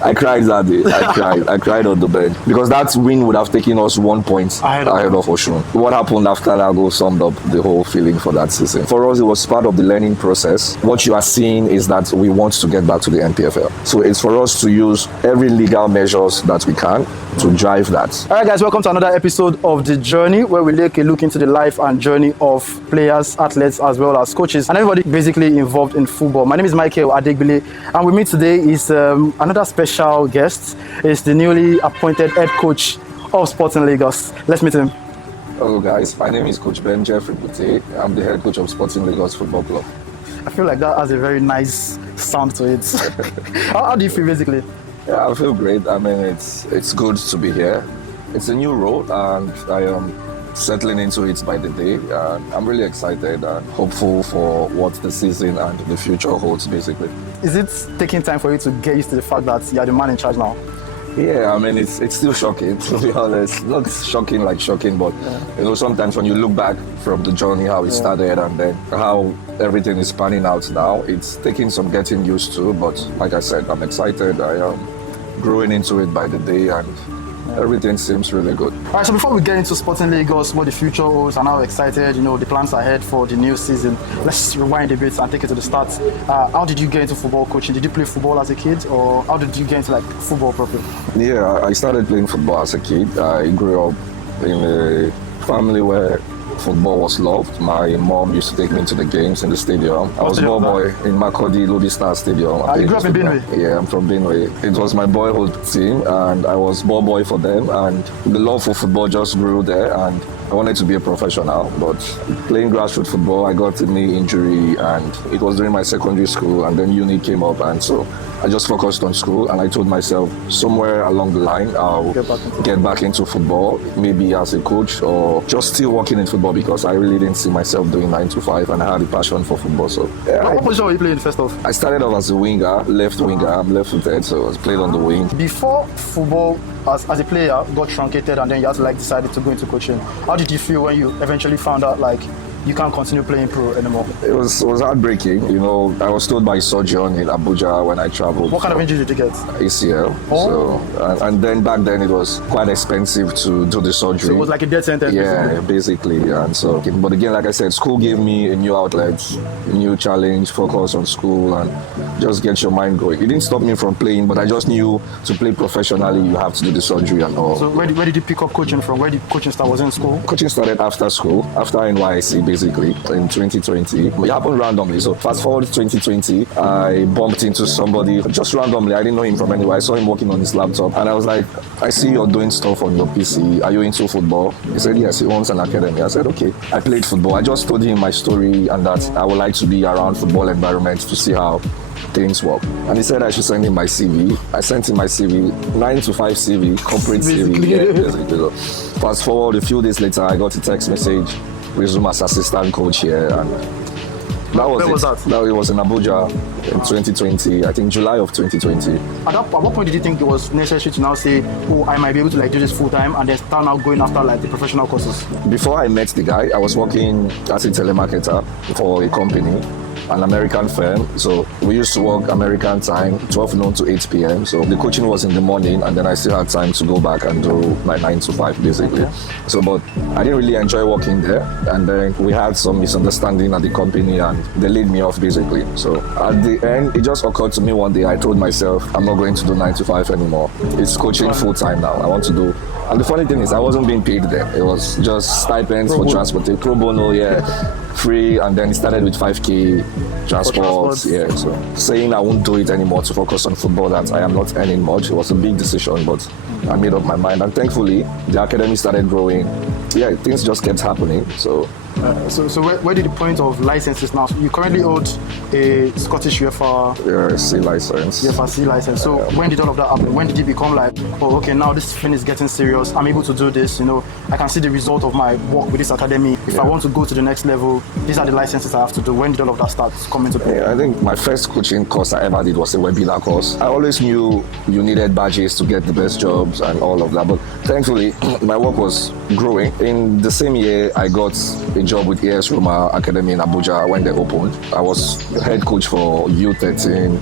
I cried that day. I cried on the bench because that win would have taken us 1 point ahead of Oshun. What happened after that goal summed up the whole feeling for that season. For us, it was part of the learning process. What you are seeing is that we want to get back to the NPFL. So it's for us to use every legal measures that we can to drive that. All right, guys, welcome to another episode of The Journey, where we take a look into the life and journey of players, athletes, as well as coaches, and everybody basically involved in football. My name is Michael Adegbile, and with me today is another special guest. It's the newly appointed head coach of Sporting Lagos. Let's meet him. Hello, guys. My name is Coach Jeffery Buter. I'm the head coach of Sporting Lagos Football Club. I feel like that has a very nice sound to it. How do you feel, basically? Yeah, I feel great. I mean, it's good to be here. It's a new role, and I am settling into it by the day. I'm really excited and hopeful for what the season and the future holds, basically. Is it taking time for you to get used to the fact that you're the man in charge now? Yeah, I mean, it's still shocking, to be honest. Not shocking, but you know, sometimes when you look back from the journey, how it started and then how everything is panning out now, it's taking some getting used to. But like I said, I'm excited. I am growing into it by the day, and everything seems really good. All right, so before we get into Sporting Lagos, what the future holds and how excited, the plans ahead for the new season, let's rewind a bit and take it to the start. How did you get into football coaching? Did you play football as a kid, or how did you get into football properly? Yeah, I started playing football as a kid. I grew up in a family where football was loved. My mom used to take me to the games in the stadium. I was ball boy in Makurdi Lobi Stars stadium. You grew up in Benue? Yeah, I'm from Benue. It was my boyhood team, and I was ball boy for them. And the love for football just grew there, and I wanted to be a professional. But playing grassroots football, I got a knee injury, and it was during my secondary school, and then uni came up, and so I just focused on school, and I told myself somewhere along the line I'll get back into football, maybe as a coach or just still working in football, because I really didn't see myself doing 9 to 5, and I had a passion for football. So yeah, what position were you playing first off? I started off as a winger, left winger. I'm left-footed, so I played on the wing. Before football, as a player, got truncated, and then you had to decided to go into coaching. How did you feel when you eventually found out you can't continue playing pro anymore? It was heartbreaking. I was told by surgeon in Abuja when I traveled. What kind of injury did you get? ACL. Oh. So, and then back then it was quite expensive to do the surgery. So it was like a death sentence. Yeah, basically. And so, but again, like I said, school gave me a new outlet, a new challenge, focus on school, and just get your mind going. It didn't stop me from playing, but I just knew to play professionally, you have to do the surgery and all. So where did you pick up coaching from? Where did coaching start? Was it in school? Coaching started after school, after NYC, basically, in 2020. It happened randomly. So fast forward to 2020, I bumped into somebody just randomly. I didn't know him from anywhere. I saw him working on his laptop, and I was like, I see you're doing stuff on your PC. Are you into football? He said, yes, he owns an academy. I said, okay. I played football. I just told him my story and that I would like to be around football environments to see how things work. And he said I should send him my CV. I sent him my CV, 9 to 5 CV, corporate CV. Yeah, basically. Fast forward a few days later, I got a text message, resume as assistant coach here, and that was Where it. was that? No, it was in Abuja in 2020, I think July of 2020. At what point did you think it was necessary to now say, oh, I might be able to do this full time, and then start now going after the professional courses? Before I met the guy, I was working as a telemarketer for a company, an American firm. So we used to work American time, 12 noon to 8 p.m. So the coaching was in the morning, and then I still had time to go back and do my 9 to 5 basically. Okay. So, but I didn't really enjoy working there. And then we had some misunderstanding at the company, and they laid me off basically. So at the end, it just occurred to me one day, I told myself, I'm not going to do 9 to 5 anymore. It's coaching full time now. I want to do. And the funny thing is, I wasn't being paid there. It was just stipends for transportation, pro bono, free, and then it started with 5K transport. Yeah, so saying I won't do it anymore to focus on football, that I am not earning much. It was a big decision, but I made up my mind, and thankfully the academy started growing. Yeah, things just kept happening. So where did the point of licenses now? You currently hold a Scottish UEFA C license. UEFA C license. So when did all of that happen? When did it become okay, now this thing is getting serious. I'm able to do this. I can see the result of my work with this academy. If I want to go to the next level, these are the licenses I have to do. When did all of that start coming to play? Yeah, I think my first coaching course I ever did was a webinar course. I always knew you needed badges to get the best jobs and all of that, but thankfully my work was growing. In the same year, I got a job with AS Roma Academy in Abuja when they opened. I was head coach for U13,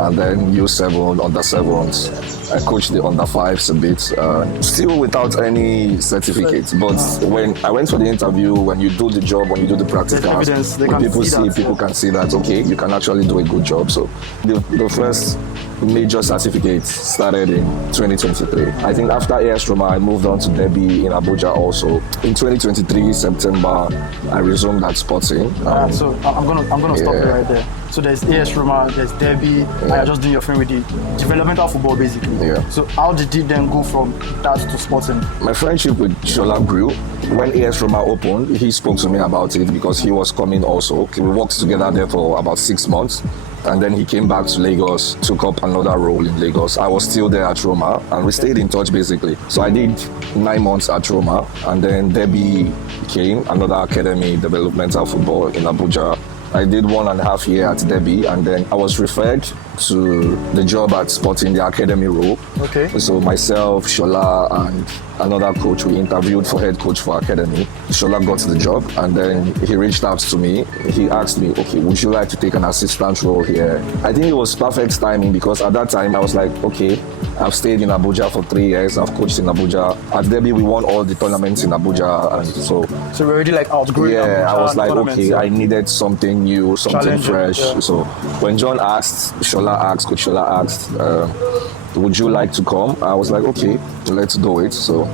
and then U7, under 7s. I coached the under 5s a bit, still without any certificates. But when I went for the interview, when you do the job, when you do the practicals, when people see, people can see that, okay, you can actually do a good job. So the first major certificate started in 2023. I think after AS Roma, I moved on to Derby in Abuja also. In 2023, September, I resumed at Sporting. So I'm gonna stop you right there. So there's AS Roma, there's Derby, and you're just doing your thing with the developmental football basically. Yeah. So how did it then go from that to Sporting? My friendship with Shola grew. When AS Roma opened, he spoke to me about it because he was coming also. We worked together there for about 6 months. And then he came back to Lagos, took up another role in Lagos. I was still there at Roma, and we stayed in touch basically. So I did 9 months at Roma, and then Derby came, another academy, developmental football in Abuja. I did 1.5 years at Derby, and then I was referred to the job at Sporting, the academy role. Okay. So myself, Shola, and another coach, we interviewed for head coach for academy. Shola got the job, and then he reached out to me. He asked me, okay, would you like to take an assistant role here? I think it was perfect timing because at that time I was like, okay, I've stayed in Abuja for 3 years. I've coached in Abuja. At Derby, we won all the tournaments in Abuja, and so we're already like outgrowing. Yeah, Abuja I was like, okay, yeah. I needed something new, something Challenging, fresh. yeah. So when John asked, Coach Shola asked, would you like to come? I was like, okay, let's do it. So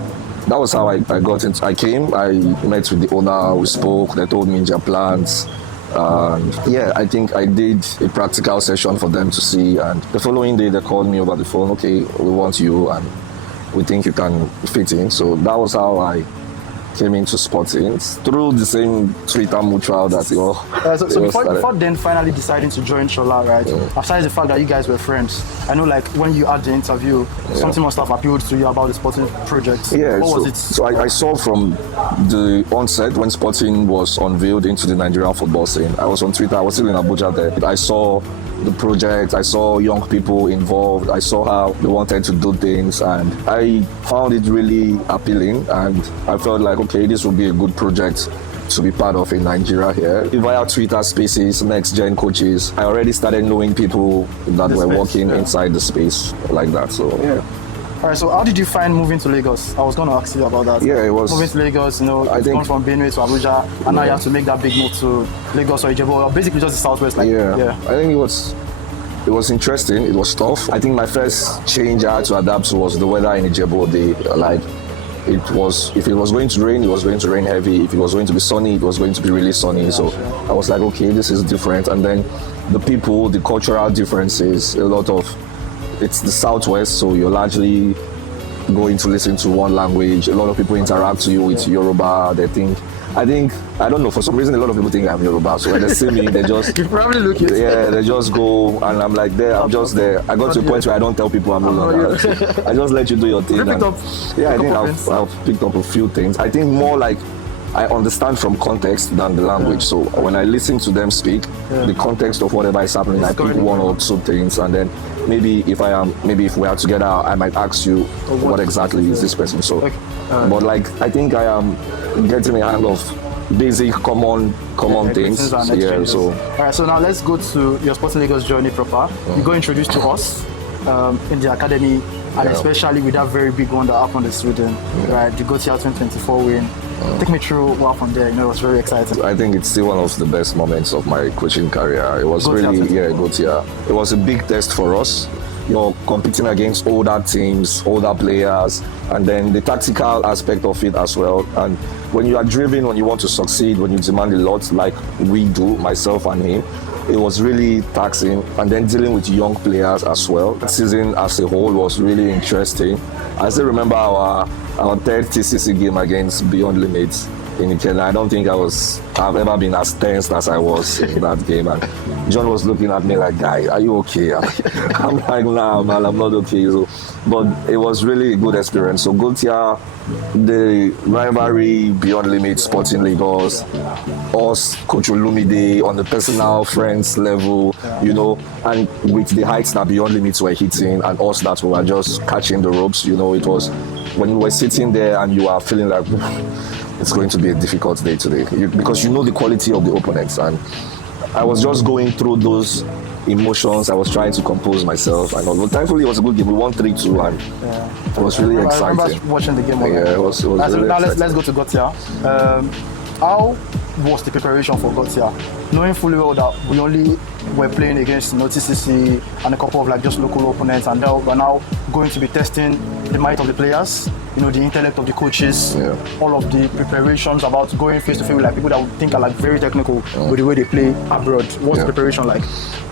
that was how I got into. I came, I met with the owner, we spoke, they told me their plans. Yeah, I think I did a practical session for them to see, and the following day they called me over the phone, okay, we want you and we think you can fit in. So that was how I came into Sporting through the same Twitter mutual that so before then finally deciding to join Shola, right? Aside the fact that you guys were friends, I know like when you had the interview, something must have appealed to you about the Sporting project. Yeah, what was it? So I saw from the onset when Sporting was unveiled into the Nigerian football scene. I was on Twitter, I was still in Abuja there. I saw the project, I saw young people involved, I saw how they wanted to do things, and I found it really appealing, and I felt like, okay, this would be a good project to be part of in Nigeria here. Via Twitter spaces, next gen coaches, I already started knowing people that were working inside the space like that. So yeah. All right, so how did you find moving to Lagos? I was going to ask you about that. Yeah, it was moving to Lagos. You know, I think from Benue to Abuja, and now you have to make that big move to Lagos or Ijebu, or basically just the southwest. Like, yeah. I think it was interesting. It was tough. I think my first change I had to adapt to was the weather in Ijebu. Like, it was, if it was going to rain, it was going to rain heavy. If it was going to be sunny, it was going to be really sunny. So I was like, okay, this is different. And then the people, the cultural differences, it's the southwest, so you're largely going to listen to one language. A lot of people interact to you with Yoruba. I don't know, for some reason a lot of people think I'm Yoruba, so when they see me, they just you probably look it. Yeah, they just go, and I'm like I'm just there. I got to a point where I don't tell people I'm Yoruba. I just let you do your thing. I think I've picked up a few things. I think more like I understand from context than the language. So when I listen to them speak, the context of whatever is happening, I pick one or two things, and then maybe if we are together, I might ask you what exactly is this person. So, but like I think I am getting a hand of basic common things. Yeah. So. All right. So now let's go to your Sporting Lagos journey proper. You got introduced to us in the academy, and especially with that very big one that happened in Sweden, right? The Gotia 2024 win. Take me through what happened there. You know, it was very exciting. I think it's still one of the best moments of my coaching career. It was Gotia. It was a big test for us. You're competing against older teams, older players, and then the tactical aspect of it as well. And when you are driven, when you want to succeed, when you demand a lot, like we do, myself and him, it was really taxing. And then dealing with young players as well. The season as a whole was really interesting. I still remember our third TCC game against Beyond Limits in Kenya. I don't think I've ever been as tense as I was in that game. And John was looking at me like, guy, are you okay? I'm like, nah, man, I'm not okay. So, but it was really a good experience. So Gotia, the rivalry, Beyond Limits, Sporting Lagos, us, Coach Olumide on the personal friends level, you know, and with the heights that Beyond Limits were hitting and us that were just catching the ropes, you know, it was when you were sitting there and you are feeling like it's going to be a difficult day today because you know the quality of the opponents. And I was just going through those emotions. I was trying to compose myself and all. But thankfully, it was a good game. We won 3-2, and it was really exciting. I remember watching the game. Yeah, it was really now exciting. let's go to Gotia. How was the preparation for Gotia? Knowing fully well that we only were playing against TCC and a couple of like just local opponents, and now we're now going to be testing the might of the players, the intellect of the coaches, all of the preparations about going face to face with like people that would think are like very technical with the way they play abroad. What's the preparation like?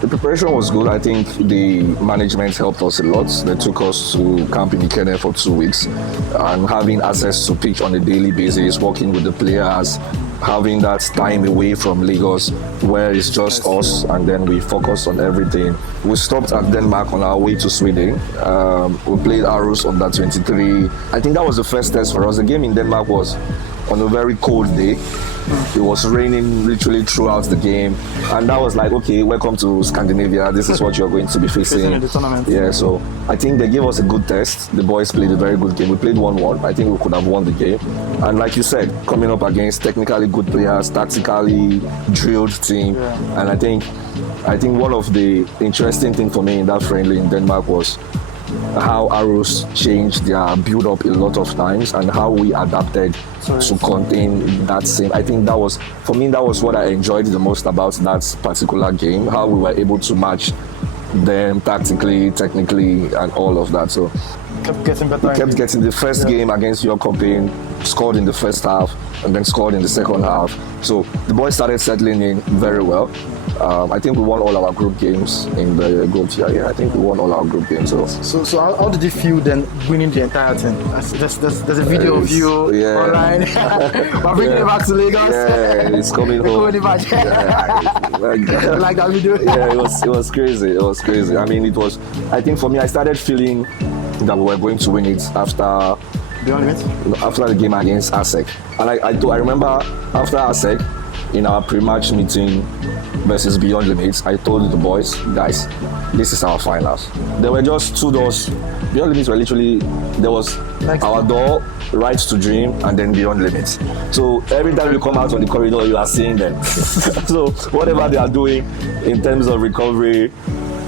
The preparation was good. I think the management helped us a lot. They took us to camp in Ikene for 2 weeks, and having access to pitch on a daily basis, working with the players, having that time away from Lagos where it's just us, and then we focus on everything. We stopped at Denmark on our way to Sweden. We played Aarhus under 23. I think that was the first test for us. The game in Denmark was on a very cold day. It was raining literally throughout the game, and that was like, okay, welcome to Scandinavia. This is what you're going to be facing in the tournament. Yeah, so I think they gave us a good test. The boys played a very good game. We played 1-1. I think we could have won the game. And like you said, coming up against technically good players, tactically drilled team, and I think one of the interesting things for me in that friendly in Denmark was how Aarhus changed their build-up a lot of times, and how we adapted to contain that same. I think that was, for me, that was what I enjoyed the most about that particular game, how we were able to match them tactically, technically, and all of that. So kept getting better. Kept getting the first game against your company, scored in the first half, and then scored in the second half. So the boys started settling in very well. I think we won all our group games in the group. Yeah, I think we won all our group games. So how did you feel then winning the entire thing? There's a video of you online. We're bringing it back to Lagos. Yeah, it's coming home. Like that video. Yeah, it was crazy. It was crazy. I mean, I think for me, I started feeling that we were going to win it after the game against ASEC. And I remember after ASEC, in our pre-match meeting versus Beyond Limits, I told the boys, guys, this is our finals. There were just 2 doors. Beyond Limits were literally, there was our door, Right to Dream, and then Beyond Limits. So every time you come out on the corridor, you are seeing them. So whatever they are doing in terms of recovery,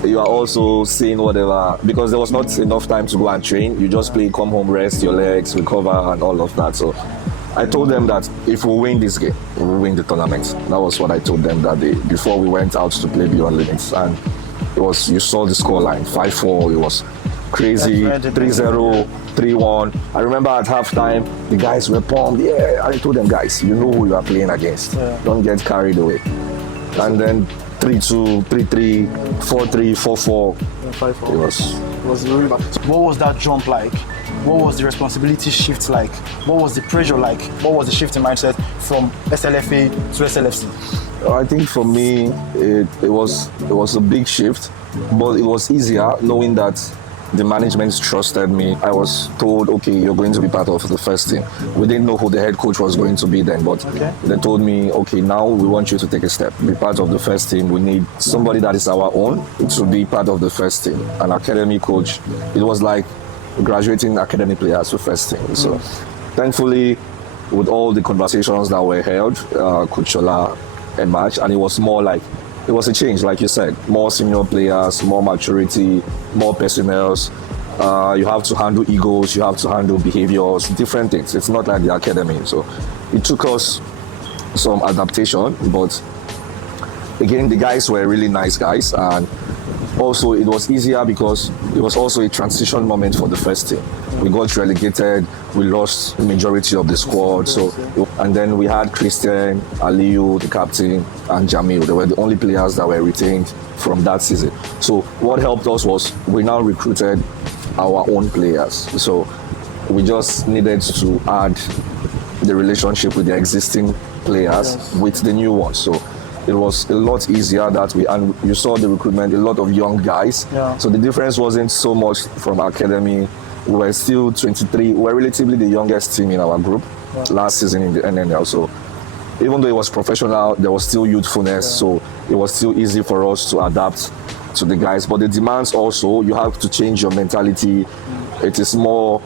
you are also seeing whatever, because there was not enough time to go and train. You just play, come home, rest your legs, recover, and all of that. So I told them that if we win this game, we will win the tournament. That was what I told them that day before we went out to play Beyond Limits. And you saw the scoreline, 5-4. It was crazy, 3-0, 3-1. I remember at halftime, the guys were pumped. Yeah, I told them, guys, you know who you are playing against. Don't get carried away. And then 3-2, 3-3, 4-3, 4-4. 5-4. It was really bad. What was that jump like? What was the responsibility shift like? What was the pressure like? What was the shift in mindset from SLFA to SLFC? I think for me, it was a big shift, but it was easier knowing that the management trusted me. I was told, okay, you're going to be part of the first team. We didn't know who the head coach was going to be then, but they told me, okay, now we want you to take a step, be part of the first team. We need somebody that is our own to be part of the first team, an academy coach. It was like graduating academy players to first team. So thankfully, with all the conversations that were held, Coach Shola emerged, and it was more like, it was a change, like you said, more senior players, more maturity, more personnel. You have to handle egos, you have to handle behaviors, different things. It's not like the academy. So it took us some adaptation, but again, the guys were really nice guys, and also it was easier because it was also a transition moment for the first team. We got relegated, we lost the majority of the squad, and then we had Christian, Aliyu, the captain, and Jamil. They were the only players that were retained from that season. So what helped us was we now recruited our own players. So we just needed to add the relationship with the existing players with the new ones. So it was a lot easier that way, and you saw the recruitment, a lot of young guys. So the difference wasn't so much from academy. We were still 23. We were relatively the youngest team in our group last season in the NNL. So even though it was professional, there was still youthfulness. So it was still easy for us to adapt to the guys. But the demands also, you have to change your mentality. It is more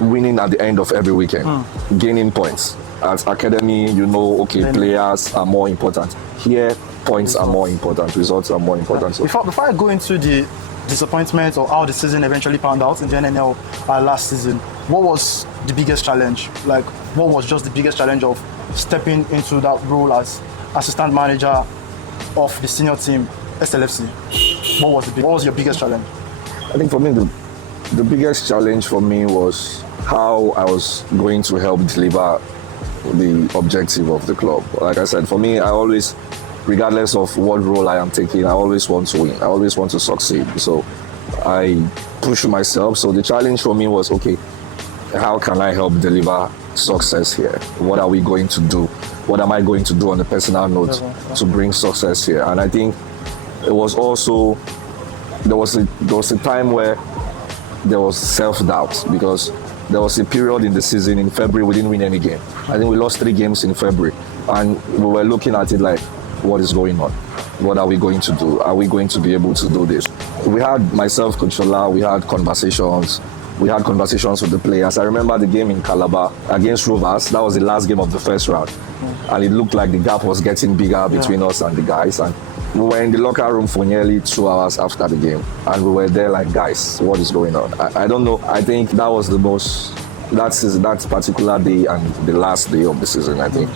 winning at the end of every weekend, gaining points. At academy, okay, players are more important. Here, points are more important, results are more important. So Before I go into the disappointment or how the season eventually panned out in the NNL last season, what was the biggest challenge? Like, what was just the biggest challenge of stepping into that role as assistant manager of the senior team, SLFC? What was your biggest challenge? I think for me, the biggest challenge for me was how I was going to help deliver the objective of the club. Like I said, for me, I always, regardless of what role I am taking, I always want to win. I always want to succeed. So I push myself. So the challenge for me was, okay, how can I help deliver success here? What are we going to do? What am I going to do on a personal note to bring success here? And I think it was also, there was a time where there was self-doubt, because there was a period in the season in February we didn't win any game. I think we lost 3 games in February, and we were looking at it like, what is going on? What are we going to do? Are we going to be able to do this? We had myself, Coach Ola, we had conversations. We had conversations with the players. I remember the game in Calabar against Rovers. That was the last game of the first round. And it looked like the gap was getting bigger between us and the guys. And we were in the locker room for nearly 2 hours after the game. And we were there like, guys, what is going on? I don't know. I think that was the most, that particular day and the last day of the season, I think.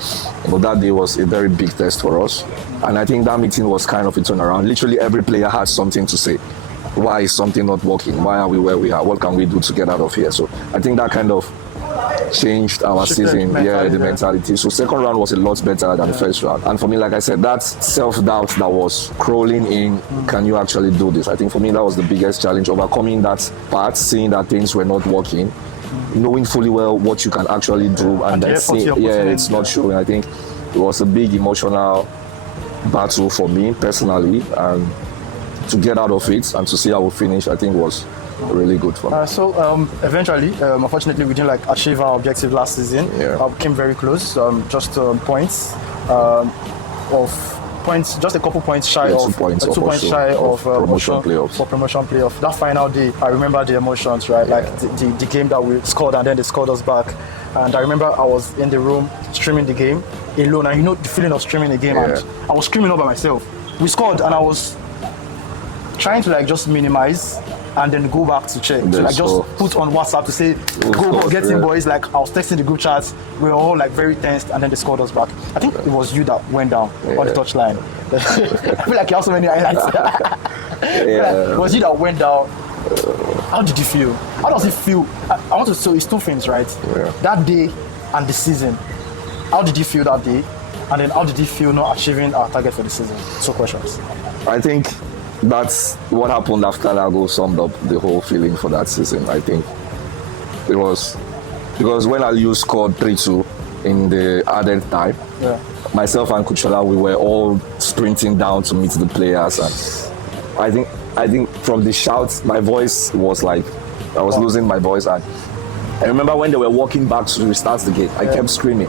But that day was a very big test for us. And I think that meeting was kind of a turnaround. Literally every player had something to say. Why is something not working? Why are we where we are? What can we do to get out of here? So I think that kind of changed our season, the mentality. So second round was a lot better than the first round. And for me, like I said, that self-doubt that was crawling in, can you actually do this? I think for me, that was the biggest challenge, overcoming that part, seeing that things were not working, knowing fully well what you can actually do, and then seeing, it's not showing. I think it was a big emotional battle for me personally, and to get out of it and to see how we finish, I think was really good for me. So eventually, unfortunately, we didn't achieve our objective last season. We came very close, just points just a couple points shy of 2 points, shy of promotion playoffs. For promotion playoff. That final day, I remember the emotions, right? Like the game that we scored and then they scored us back. And I remember I was in the room streaming the game alone, and you know the feeling of streaming the game, and I was screaming all by myself. We scored, and I was trying to just minimize and then go back to check. So just put on WhatsApp to say, go get in, boys. I was texting the group chats. We were all very tensed, and then they scored us back. I think it was you that went down on the touchline. I feel like you have so many highlights. It was you that went down. How did you feel? How does it feel? I want to say it's 2 things, right? That day and the season. How did you feel that day? And then how did you feel not achieving our target for the season? 2 questions. I think that's what happened after that goal summed up the whole feeling for that season. I think it was because when Aliu scored 3-2 in the added time, myself and Kuchola, we were all sprinting down to meet the players, and I think from the shouts, my voice was I was losing my voice. And I remember when they were walking back to restart the game, I kept screaming,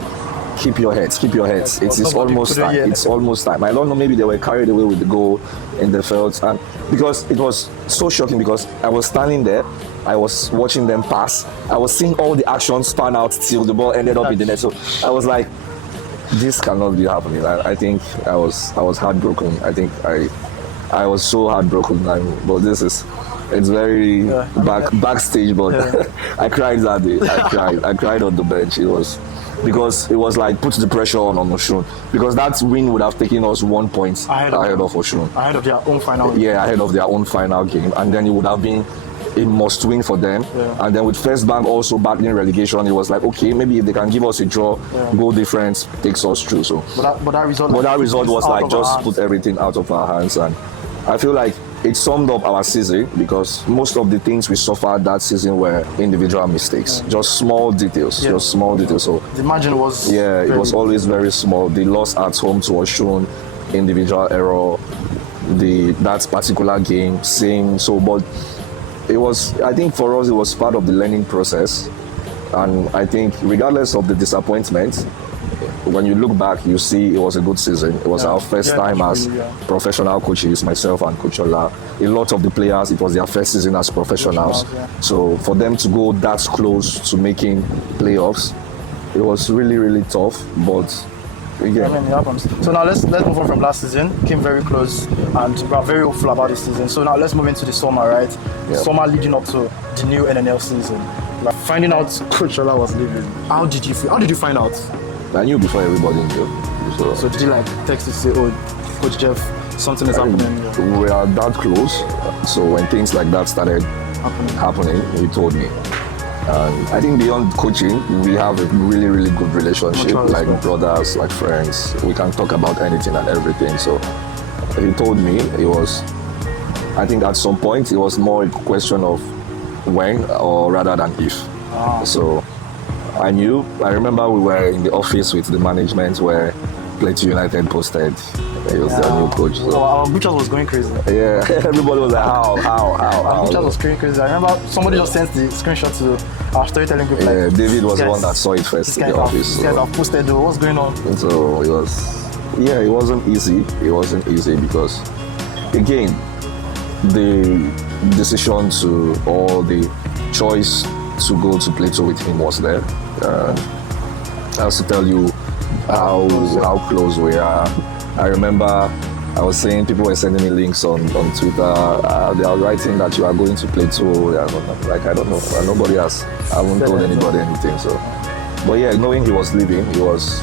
keep your heads, keep your heads. It's almost time. It's almost time. I don't know, maybe they were carried away with the goal in the field, and because it was so shocking, because I was standing there, I was watching them pass, I was seeing all the actions span out till the ball ended up in the net. So I was like, this cannot be happening. I think I was heartbroken. I think I was so heartbroken. But it's very backstage, but I cried that day. I cried on the bench. It was because it was put the pressure on Oshun, because that win would have taken us 1 point ahead of Oshun. Ahead of their own final game. Yeah, ahead of their own final game. And then it would have been a must win for them. And then with First Bank also battling relegation, it was okay, maybe if they can give us a draw, goal difference takes us through. So but that result was just put everything out of our hands. And I feel like it summed up our season, because most of the things we suffered that season were individual mistakes, just small details, So the margin was it was always very small. The loss at home to Oshun, individual error, that particular game, same. So, but it was, I think for us, it was part of the learning process. And I think regardless of the disappointment, when you look back, you see it was a good season. It was our first time as professional coaches, myself and Coach Ola. A lot of the players, it was their first season as professionals. So for them to go that close to making playoffs, it was really, really tough. But again. I mean, it happens. So now let's move on from last season. Came very close, and we are very hopeful about this season. So now let's move into the summer, right? Yeah. Summer leading up to the new NNL season. Like finding out Coach Ola was leaving. How did you feel? How did you find out? I knew before everybody knew. So did you like text to say, "Oh, Coach Jeff, something is happening"? We are that close. So when things like that started happening, he told me. And I think beyond coaching, we have a really, really good relationship, Mutual like respect. brothers, like friends. We can talk about anything and everything. So he told me I think at some point it was more a question of when or rather than if. So I remember we were in the office with the management where Plateau United posted he was their new coach. So. Our Butcher was going crazy. Yeah, everybody was like, how? Butcher was going crazy. I remember somebody just sent the screenshot to our storytelling group. Yeah, like, David was the guys, one that saw it first these in guys the office. These guys have posted though. What's going on? And so it wasn't easy. It wasn't easy because, again, the decision or the choice to go to Plateau with him was there. I have to tell you how close we are. I remember I was saying people were sending me links on Twitter. They are writing that you are going to Plateau. Like I don't know. I haven't told anybody anything. So, but yeah, knowing he was leaving, it was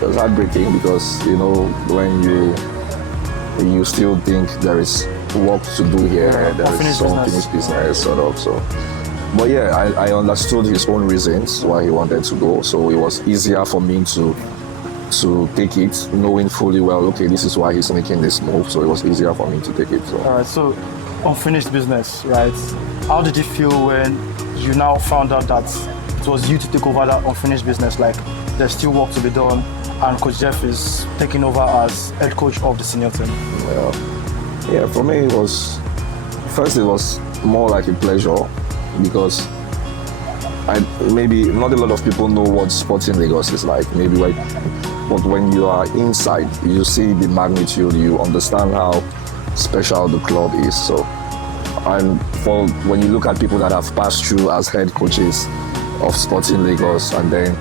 heartbreaking because when you still think there is work to do here, there is some finished business sort of. So, but yeah, I understood his own reasons why he wanted to go. So it was easier for me to take it, knowing fully well, okay, this is why he's making this move. So it was easier for me to take it. So. All right, so unfinished business, right? How did you feel when you now found out that it was you to take over that unfinished business? Like, there's still work to be done, and Coach Jeff is taking over as head coach of the senior team. Yeah, for me it was more like a pleasure because maybe not a lot of people know what Sporting Lagos is like. But when you are inside, you see the magnitude, you understand how special the club is. So, and when you look at people that have passed through as head coaches of Sporting Lagos, and then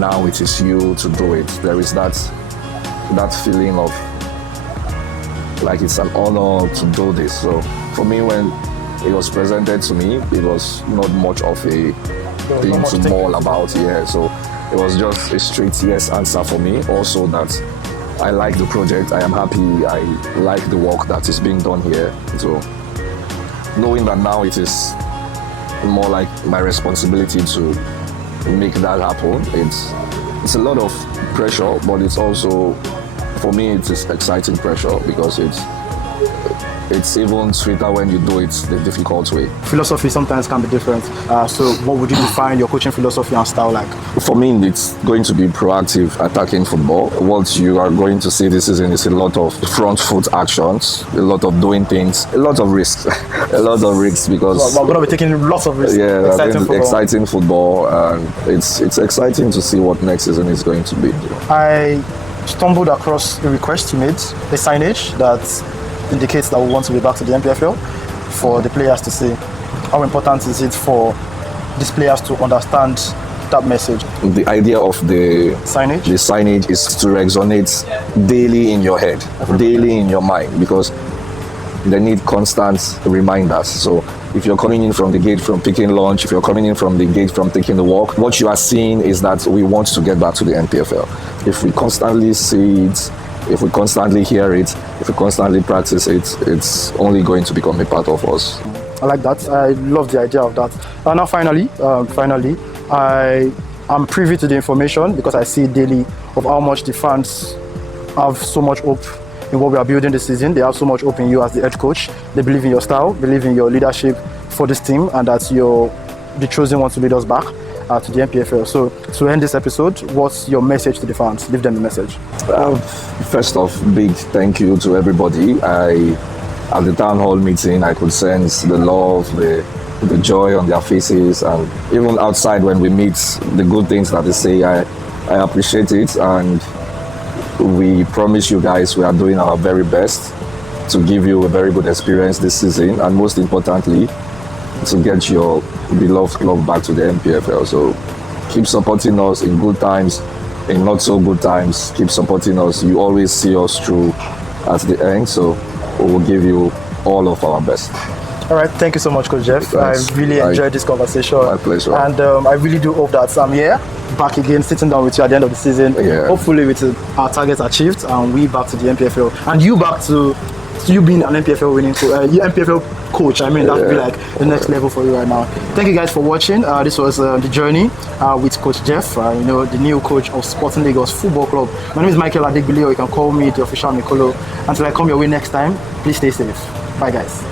now it is you to do it, there is that feeling of like it's an honor to do this. So, for me, when it was presented to me, it was not much of a thing to mull about. Yeah, so. It was just a straight yes answer for me. Also that I like the project, I am happy, I like the work that is being done here. So knowing that now it is more like my responsibility to make that happen, it's a lot of pressure, but it's also, for me, it is exciting pressure because it's even sweeter when you do it the difficult way. Philosophy sometimes can be different. So what would you define your coaching philosophy and style like? For me, it's going to be proactive attacking football. What you are going to see this season is a lot of front foot actions, a lot of doing things, a lot of risks. A lot of risks because... We're going to be taking lots of risks. Yeah, exciting football. And it's exciting to see what next season is going to be. I stumbled across a request you made, a signage that indicates that we want to be back to the NPFL for the players to see. How important is it for these players to understand that message? The idea of the signage is to resonate daily in your head, daily in your mind, because they need constant reminders. So if you're coming in from the gate from picking lunch, if you're coming in from the gate from taking the walk, what you are seeing is that we want to get back to the NPFL. If we constantly see it, if we constantly hear it, if we constantly practice it, it's only going to become a part of us. I like that. I love the idea of that. And now finally, I am privy to the information because I see daily of how much the fans have so much hope in what we are building this season. They have so much hope in you as the head coach. They believe in your style, believe in your leadership for this team, and that you're the chosen one to lead us back to the NPFL. So to end this episode, what's your message to the fans? Leave them a message. First off, big thank you to everybody. At the town hall meeting, I could sense the love, the joy on their faces, and even outside when we meet, the good things that they say, I appreciate it, and we promise you guys we are doing our very best to give you a very good experience this season, and most importantly, to get your beloved club back to the NPFL. So keep supporting us in good times in not so good times, keep supporting us. You always see us through at the end, so we will give you all of our best. All right, thank you so much, Coach Jeff. Thanks. I really enjoyed this conversation. My pleasure. And I really do hope that I'm here, back again, sitting down with you at the end of the season. Yeah. Hopefully with our targets achieved and we back to the MPFL. And you back to you being an MPFL winning MPFL coach. I mean, that would be like the next level for you right now. Thank you guys for watching. This was the journey with Coach Jeff, the new coach of Sporting Lagos Football Club. My name is Michael Adegbile, or you can call me the official Mikolo. Until I come your way next time, please stay safe. Bye, guys.